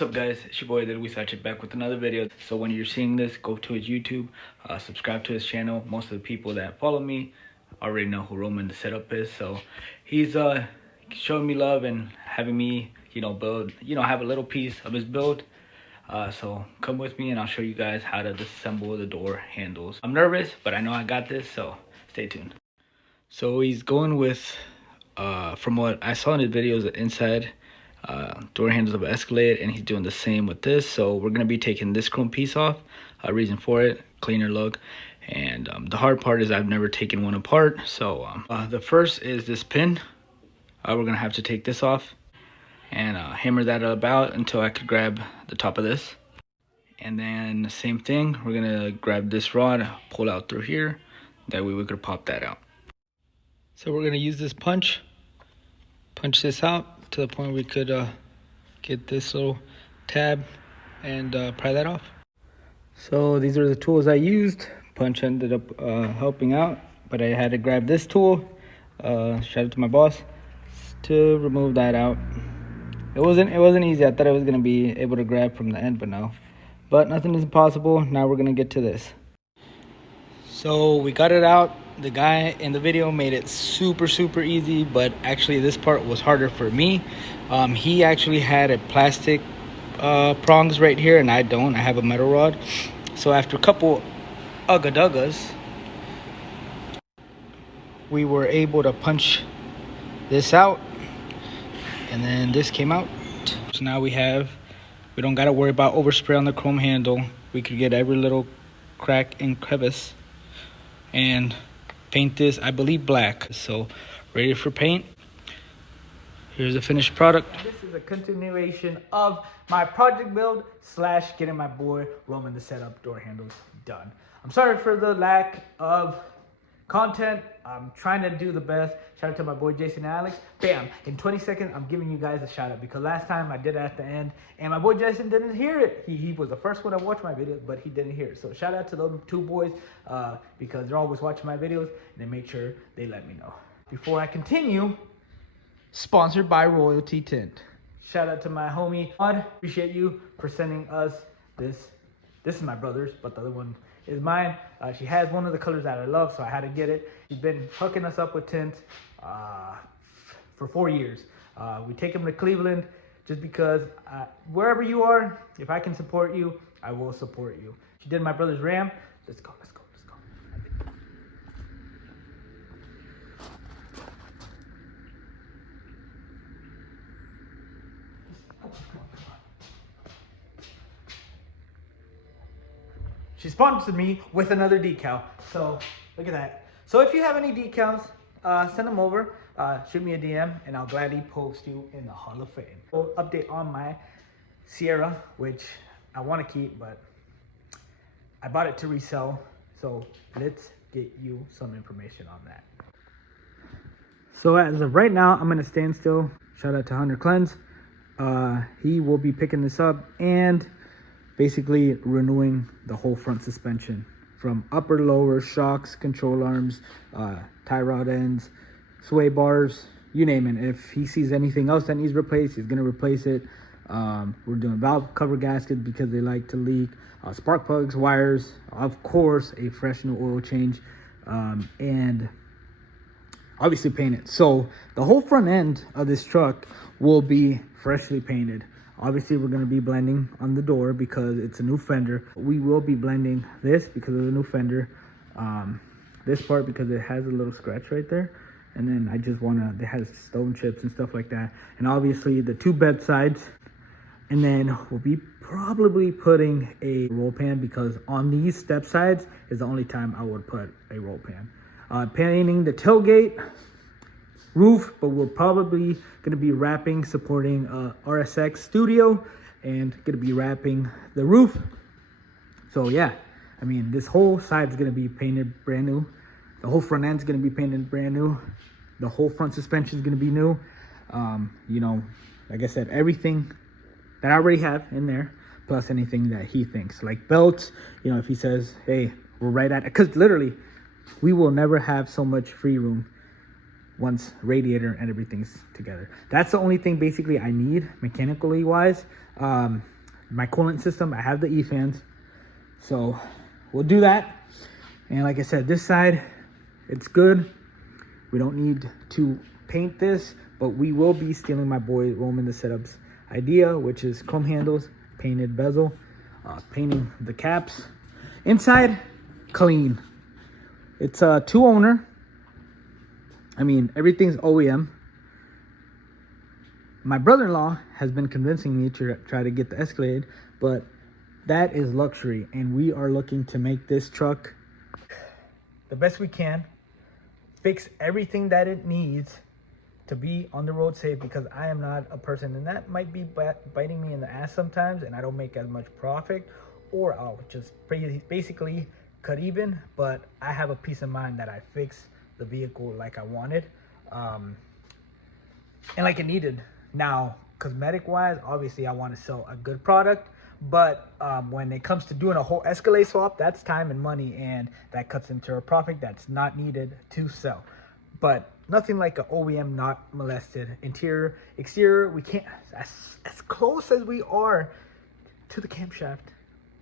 What's up, guys? It's your boy Stepside back with another video. So when you're seeing this, go to his YouTube, subscribe to his channel. Most of the people that follow me already know who Roman the setup is. So he's showing me love and having me, build, have a little piece of his build. So come with me and I'll show you guys how to disassemble the door handles. I'm nervous, but I know I got this, so stay tuned. So he's going with, from what I saw in his videos, the inside door handles of Escalade, and he's doing the same with this. So we're going to be taking this chrome piece off. Reason for it, cleaner look. And the hard part is I've never taken one apart. So the first is this pin. We're going to have to take this off and hammer that about until I could grab the top of this. And then the same thing, we're going to grab this rod, pull out through here. That way we could pop that out. So we're going to use this punch this out to the point we could get this little tab and pry that off. So these are the tools I used. Punch ended up helping out, but I had to grab this tool, shout out to my boss, to remove that out. It wasn't easy. I thought I was going to be able to grab from the end, but no. But nothing is impossible. Now we're going to get to this. So we got it out. The guy in the video made it super easy, but actually this part was harder for me. He actually had a plastic prongs right here, and I don't. I have a metal rod. So after a couple ugga-duggas, we were able to punch this out, and then this came out. So now we don't got to worry about overspray on the chrome handle. We could get every little crack and crevice and paint this, I believe, black. So ready for paint. Here's the finished product. This is a continuation of my project build / getting my boy Roman the setup door handles done. I'm sorry for the lack of content. I'm trying to do the best. Shout out to my boy Jason and Alex. Bam! In 20 seconds, I'm giving you guys a shout out because last time I did it at the end and my boy Jason didn't hear it. He was the first one to watch my video, but he didn't hear it. So shout out to those two boys because they're always watching my videos and they make sure they let me know. Before I continue, sponsored by Royalty Tint. Shout out to my homie Odd. Appreciate you for sending us this. This is my brother's, but the other one is mine. She has one of the colors that I love, so I had to get it. She's been hooking us up with tints for 4 years. We take them to Cleveland just because wherever you are, if I can support you, I will support you. She did my brother's Ram. Let's go. She sponsored me with another decal. So look at that. So if you have any decals, send them over. Shoot me a DM and I'll gladly post you in the Hall of Fame. So update on my Sierra, which I want to keep, but I bought it to resell. So let's get you some information on that. So as of right now, I'm going to stand still. Shout out to Hunter Cleanse. He will be picking this up and basically renewing the whole front suspension from upper, lower, shocks, control arms, tie rod ends, sway bars, you name it. If he sees anything else that needs replaced, he's going to replace it. We're doing valve cover gaskets because they like to leak, spark plugs, wires, of course, a fresh new oil change, and obviously paint it. So the whole front end of this truck will be freshly painted. Obviously, we're going to be blending on the door because it's a new fender. We will be blending this because of the new fender. This part because it has a little scratch right there. And then I just want to, it has stone chips and stuff like that. And obviously the two bed sides. And then we'll be probably putting a roll pan because on these step sides is the only time I would put a roll pan. Painting the tailgate roof, but we're probably going to be wrapping, supporting RSX Studio, and going to be wrapping the roof. So yeah, I mean, this whole side's going to be painted brand new. The whole front end's going to be painted brand new. The whole front suspension is going to be new. Like I said, everything that I already have in there, plus anything that he thinks, like belts, if he says, hey, we're right at it, because literally we will never have so much free room once radiator and everything's together. That's the only thing basically I need mechanically wise. My coolant system, I have the E-fans, so we'll do that. And like I said, this side, it's good. We don't need to paint this, but we will be stealing my boy Roman the Setup's idea, which is chrome handles, painted bezel, painting the caps. Inside, clean. It's a 2-owner. I mean, everything's OEM. My brother-in-law has been convincing me to try to get the Escalade, but that is luxury, and we are looking to make this truck the best we can, fix everything that it needs to be on the road safe, because I am not a person, and that might be biting me in the ass sometimes, and I don't make as much profit, or I'll just basically cut even, but I have a peace of mind that I fixed the vehicle like I wanted, and like it needed. Now, cosmetic wise, obviously I want to sell a good product, but when it comes to doing a whole Escalade swap, that's time and money, and that cuts into a profit that's not needed to sell. But nothing like an OEM not molested interior. Exterior, we can't, as close as we are to the camshaft,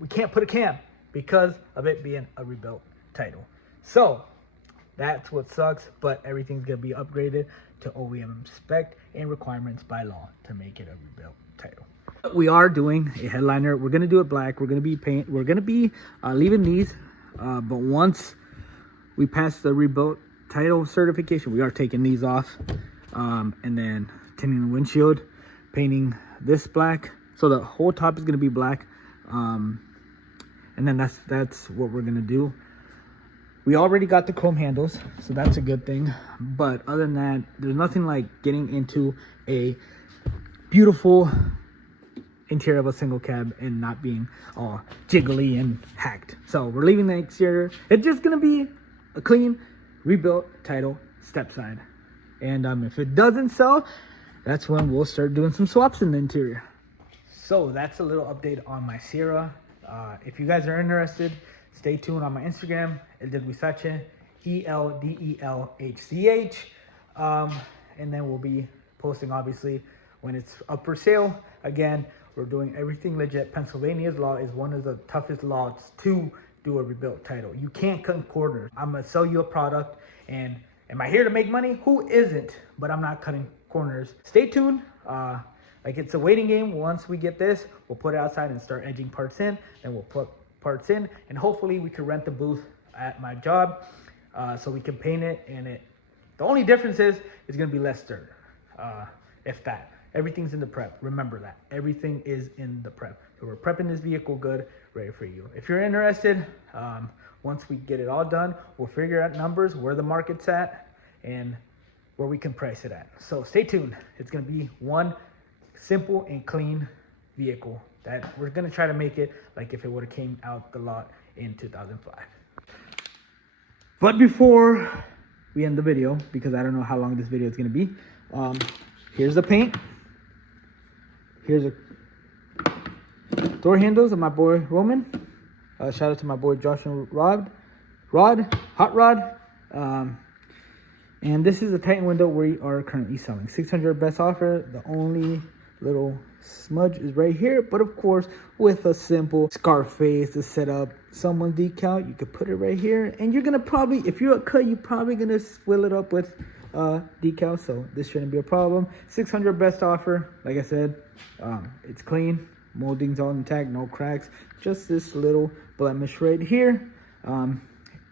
we can't put a cam because of it being a rebuilt title. So that's what sucks, but everything's gonna be upgraded to OEM spec and requirements by law to make it a rebuilt title. We are doing a headliner. We're gonna do it black. We're gonna be leaving these, but once we pass the rebuilt title certification, we are taking these off, and then tinting the windshield, painting this black. So the whole top is gonna be black, and then that's what we're gonna do. We already got the chrome handles, so that's a good thing. But other than that, there's nothing like getting into a beautiful interior of a single cab and not being all jiggly and hacked. So we're leaving the exterior. It's just gonna be a clean, rebuilt title Stepside. And if it doesn't sell, that's when we'll start doing some swaps in the interior. So that's a little update on my Sierra. If you guys are interested, stay tuned on my Instagram, Eldelhuizache, ELDELHCH. And then we'll be posting, obviously, when it's up for sale. Again, we're doing everything legit. Pennsylvania's law is one of the toughest laws to do a rebuilt title. You can't cut corners. I'm going to sell you a product, and am I here to make money? Who isn't? But I'm not cutting corners. Stay tuned. Like, it's a waiting game. Once we get this, we'll put it outside and start edging parts in. Then we'll put parts in, and hopefully we can rent the booth at my job, so we can paint it. And the only difference is it's gonna be less dirt, if that. Everything's in the prep. Remember that everything is in the prep. So we're prepping this vehicle good, ready for you. If you're interested, once we get it all done, we'll figure out numbers, where the market's at, and where we can price it at. So stay tuned. It's gonna be one simple and clean vehicle that we're gonna try to make it like if it would have came out the lot in 2005. But before we end the video, because I don't know how long this video is gonna be, here's the paint. Here's a door handles of my boy Roman. Shout out to my boy Josh and Hot Rod. And this is the Titan window we are currently selling. 600 best offer. The only little smudge is right here, but of course with a simple Scarface to set up someone's decal, you could put it right here, and you're gonna probably, if you're a cut, you're probably gonna fill it up with decal, so this shouldn't be a problem. 600 best offer. Like I said, it's clean, molding's all intact, no cracks, just this little blemish right here.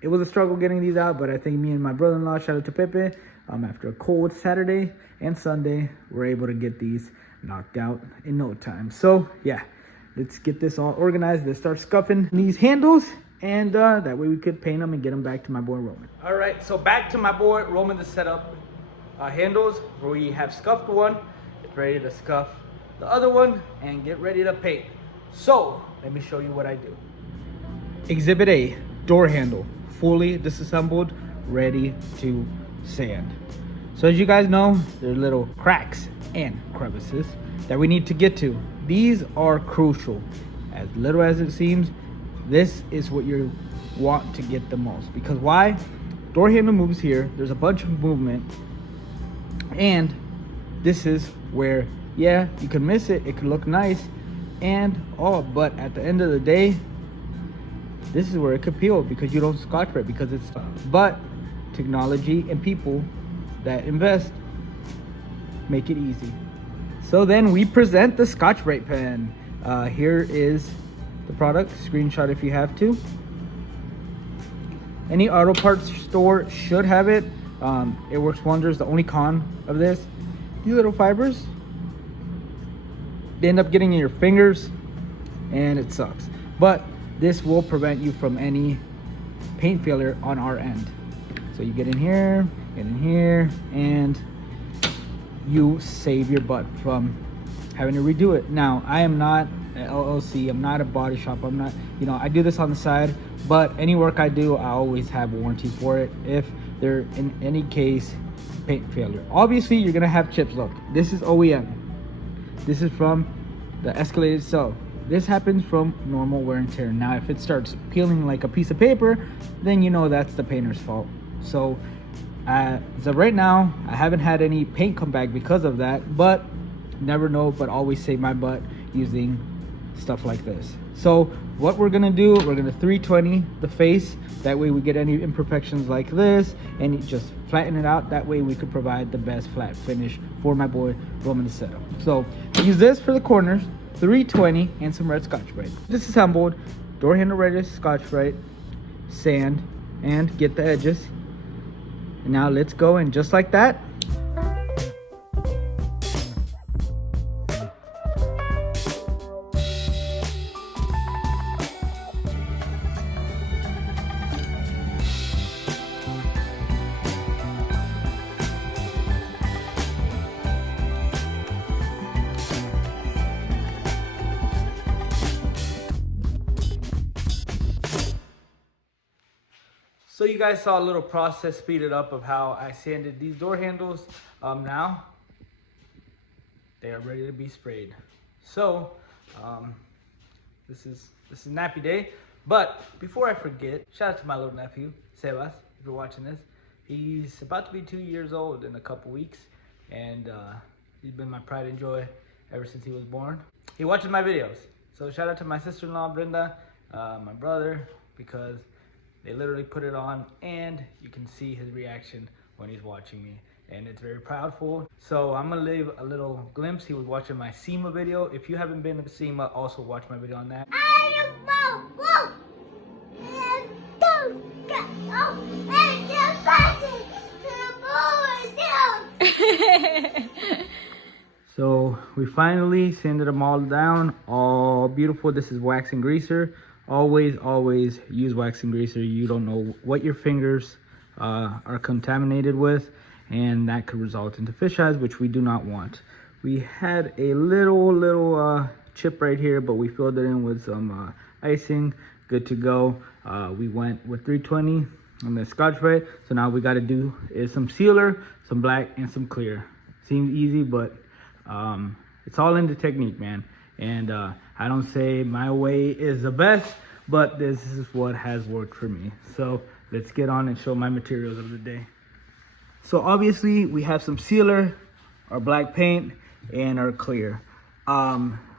It was a struggle getting these out, but I think me and my brother-in-law, shout out to Pepe, after a cold Saturday and Sunday, we're able to get these knocked out in no time. So yeah, let's get this all organized. Let's start scuffing these handles, and that way we could paint them and get them back to my boy Roman. All right, so back to my boy Roman to set up handles. We have scuffed one, get ready to scuff the other one, and get ready to paint. So let me show you what I do. Exhibit A, door handle, fully disassembled, ready to sand. So as you guys know, there's little cracks and crevices that we need to get to. These are crucial. As little as it seems, this is what you want to get the most. Because why? Door handle moves here. There's a bunch of movement. And this is where, yeah, you can miss it, it could look nice and all, but at the end of the day, this is where it could peel because you don't scotch right, because it's, but technology and people that invest make it easy. So then we present the Scotch-Brite pen. Here is the product, screenshot if you have to. Any auto parts store should have it. It works wonders. The only con of this, these little fibers, they end up getting in your fingers and it sucks. But this will prevent you from any paint failure on our end. So you get in here, and you save your butt from having to redo it. Now, I am not an LLC, I'm not a body shop, I'm not, I do this on the side, but any work I do, I always have a warranty for it if there, in any case, paint failure. Obviously, you're gonna have chips. Look, this is OEM. This is from the Escalade itself. This happens from normal wear and tear. Now, if it starts peeling like a piece of paper, then that's the painter's fault. So, as of right now, I haven't had any paint come back because of that, but never know, but always save my butt using stuff like this. So what we're gonna do, we're gonna 320 the face. That way we get any imperfections like this and just flatten it out. That way we could provide the best flat finish for my boy Roman the setup. So use this for the corners, 320, and some red Scotch-Brite. Disassembled, door handle radius Scotch-Brite, sand, and get the edges. And now let's go, and just like that, so you guys saw a little process speeded up of how I sanded these door handles. Now they are ready to be sprayed. So this is nappy day. But before I forget, shout out to my little nephew, Sebas, if you're watching this. He's about to be 2 years old in a couple weeks, and he's been my pride and joy ever since he was born. He watches my videos. So shout out to my sister-in-law, Brenda, my brother, because they literally put it on and you can see his reaction when he's watching me, and it's very proudful. So I'm gonna leave a little glimpse. He was watching my SEMA video. If you haven't been to SEMA, also watch my video on that. So we finally sanded them all down, all beautiful. This is wax and greaser. Always use wax and greaser. You don't know what your fingers are contaminated with, and that could result into fish eyes, which we do not want. We had a little chip right here, but we filled it in with some icing. Good to go. We went with 320 on the Scotch-Brite. So now we got to do is some sealer, some black, and some clear. Seems easy, but it's all in the technique, man. And I don't say my way is the best, but this is what has worked for me. So let's get on and show my materials of the day. So obviously we have some sealer, our black paint, and our clear.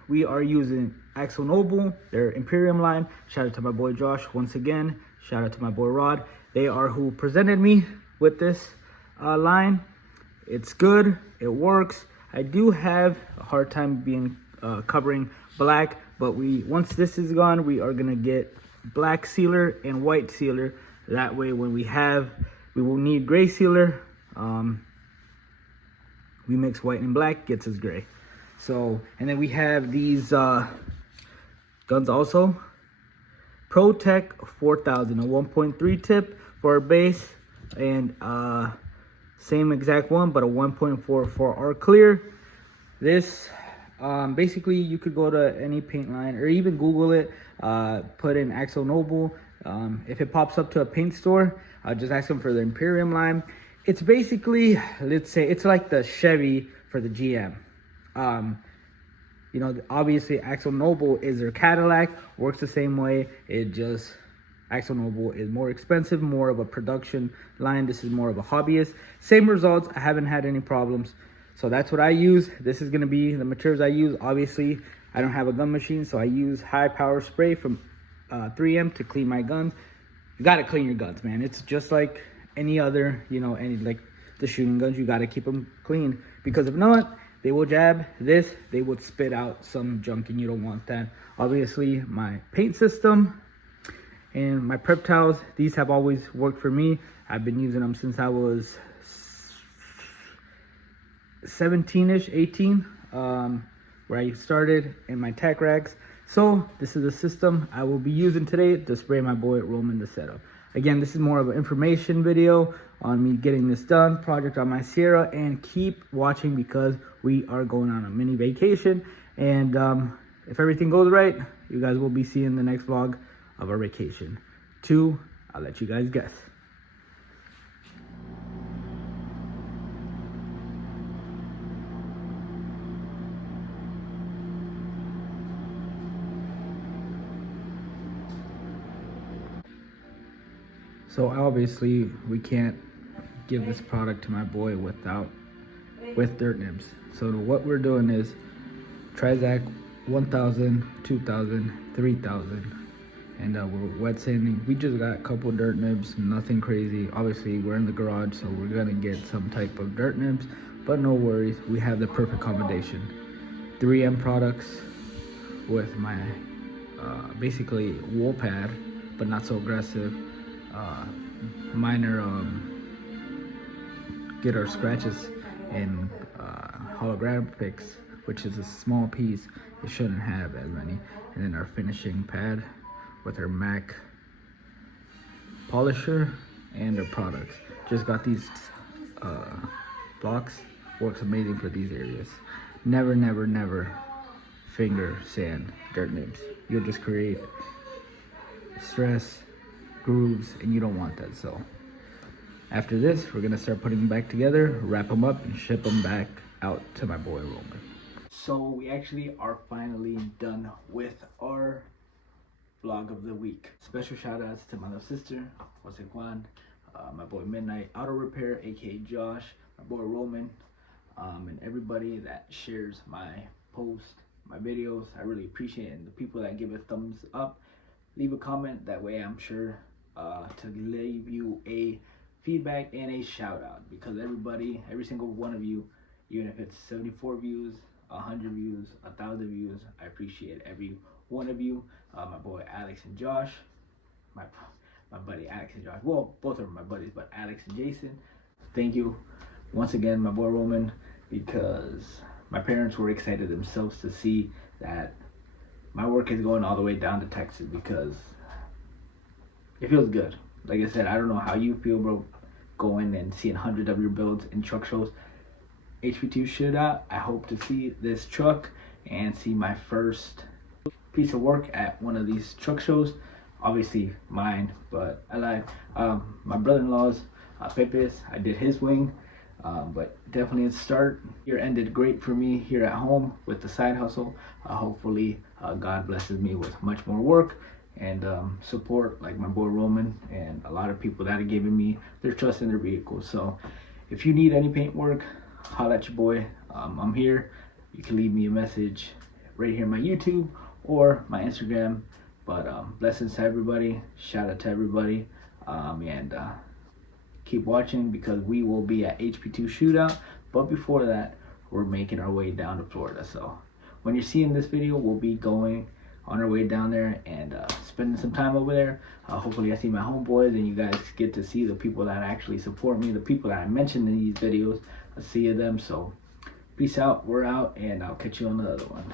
We are using Axel Noble, their Imperium line. Shout out to my boy Josh once again. Shout out to my boy Rod. They are who presented me with this line. It's good, it works. I do have a hard time covering black, but once this is gone, we are gonna get black sealer and white sealer. That way when we will need gray sealer. We mix white and black, gets us gray. So, and then we have these guns also. ProTech 4000, a 1.3 tip for our base, and same exact one, but a 1.4 for our clear. This, basically you could go to any paint line or even Google it, put in Axel Noble. If it pops up to a paint store, just ask them for the Imperium line. It's basically, let's say, it's like the Chevy for the GM. Obviously Axel Noble is their Cadillac, works the same way. It just AkzoNobel is more expensive, more of a production line. This is more of a hobbyist. Same results. I haven't had any problems. So that's what I use. This is going to be the materials I use. Obviously, I don't have a gun machine, so I use high power spray from 3M to clean my guns. You got to clean your guns, man. It's just like any other, any like the shooting guns. You got to keep them clean, because if not, they will jab this, they would spit out some junk, and you don't want that. Obviously, my paint system and my prep towels, these have always worked for me. I've been using them since I was 17-ish, 18, where I started, in my tack rags. So this is the system I will be using today to spray my boy Roman the setup. Again, this is more of an information video on me getting this done, project on my Sierra, and keep watching because we are going on a mini vacation. And if everything goes right, you guys will be seeing the next vlog of our vacation. 2, I'll let you guys guess. So obviously we can't give this product to my boy with dirt nibs. So what we're doing is Trizac 1000, 2000, 3000, and we're wet sanding. We just got a couple dirt nibs, nothing crazy. Obviously we're in the garage, so we're gonna get some type of dirt nibs, but no worries, we have the perfect combination. 3M products with my basically wool pad, but not so aggressive. Minor get our scratches in holographics, which is a small piece. It shouldn't have as many. And then our finishing pad with our MAC polisher and our products. Just got these blocks. Works amazing for these areas. Never, never, never finger sand dirt nibs. You'll just create stress, grooves, and you don't want that. So after this, we're gonna start putting them back together, wrap them up, and ship them back out to my boy Roman. So we actually are finally done with our vlog of the week. Special shout outs to my little sister, Jose Juan, my boy Midnight Auto Repair, aka Josh, my boy Roman, and everybody that shares my posts, my videos. I really appreciate it. And the people that give a thumbs up, leave a comment. That way I'm sure to leave you a feedback and a shout out, because everybody, every single one of you, even if it's 74 views, 100 views, 1,000 views, I appreciate every one of you. My boy Alex and Josh, my buddy Alex and Josh, well, both are my buddies, but Alex and Jason, thank you once again, my boy Roman, because my parents were excited themselves to see that my work is going all the way down to Texas, because it feels good. Like I said, I don't know how you feel, bro, going and seeing hundreds of your builds in truck shows. HP2 shootout, I hope to see this truck and see my first piece of work at one of these truck shows. Obviously mine, but I like my brother-in-law's Pepe's. I did his wing, but definitely a start. Year ended great for me here at home with the side hustle. Hopefully God blesses me with much more work and support, like my boy Roman and a lot of people that are giving me their trust in their vehicles. So if you need any paint work, holla at your boy. I'm here. You can leave me a message right here on my YouTube or my Instagram. But blessings to everybody, shout out to everybody, and keep watching, because we will be at HP2 shootout. But before that, we're making our way down to Florida. So when you're seeing this video, we'll be going on our way down there and spending some time over there. Hopefully I see my homeboys, and you guys get to see the people that actually support me, the people that I mentioned in these videos. I see them. So peace out, we're out, and I'll catch you on the other one.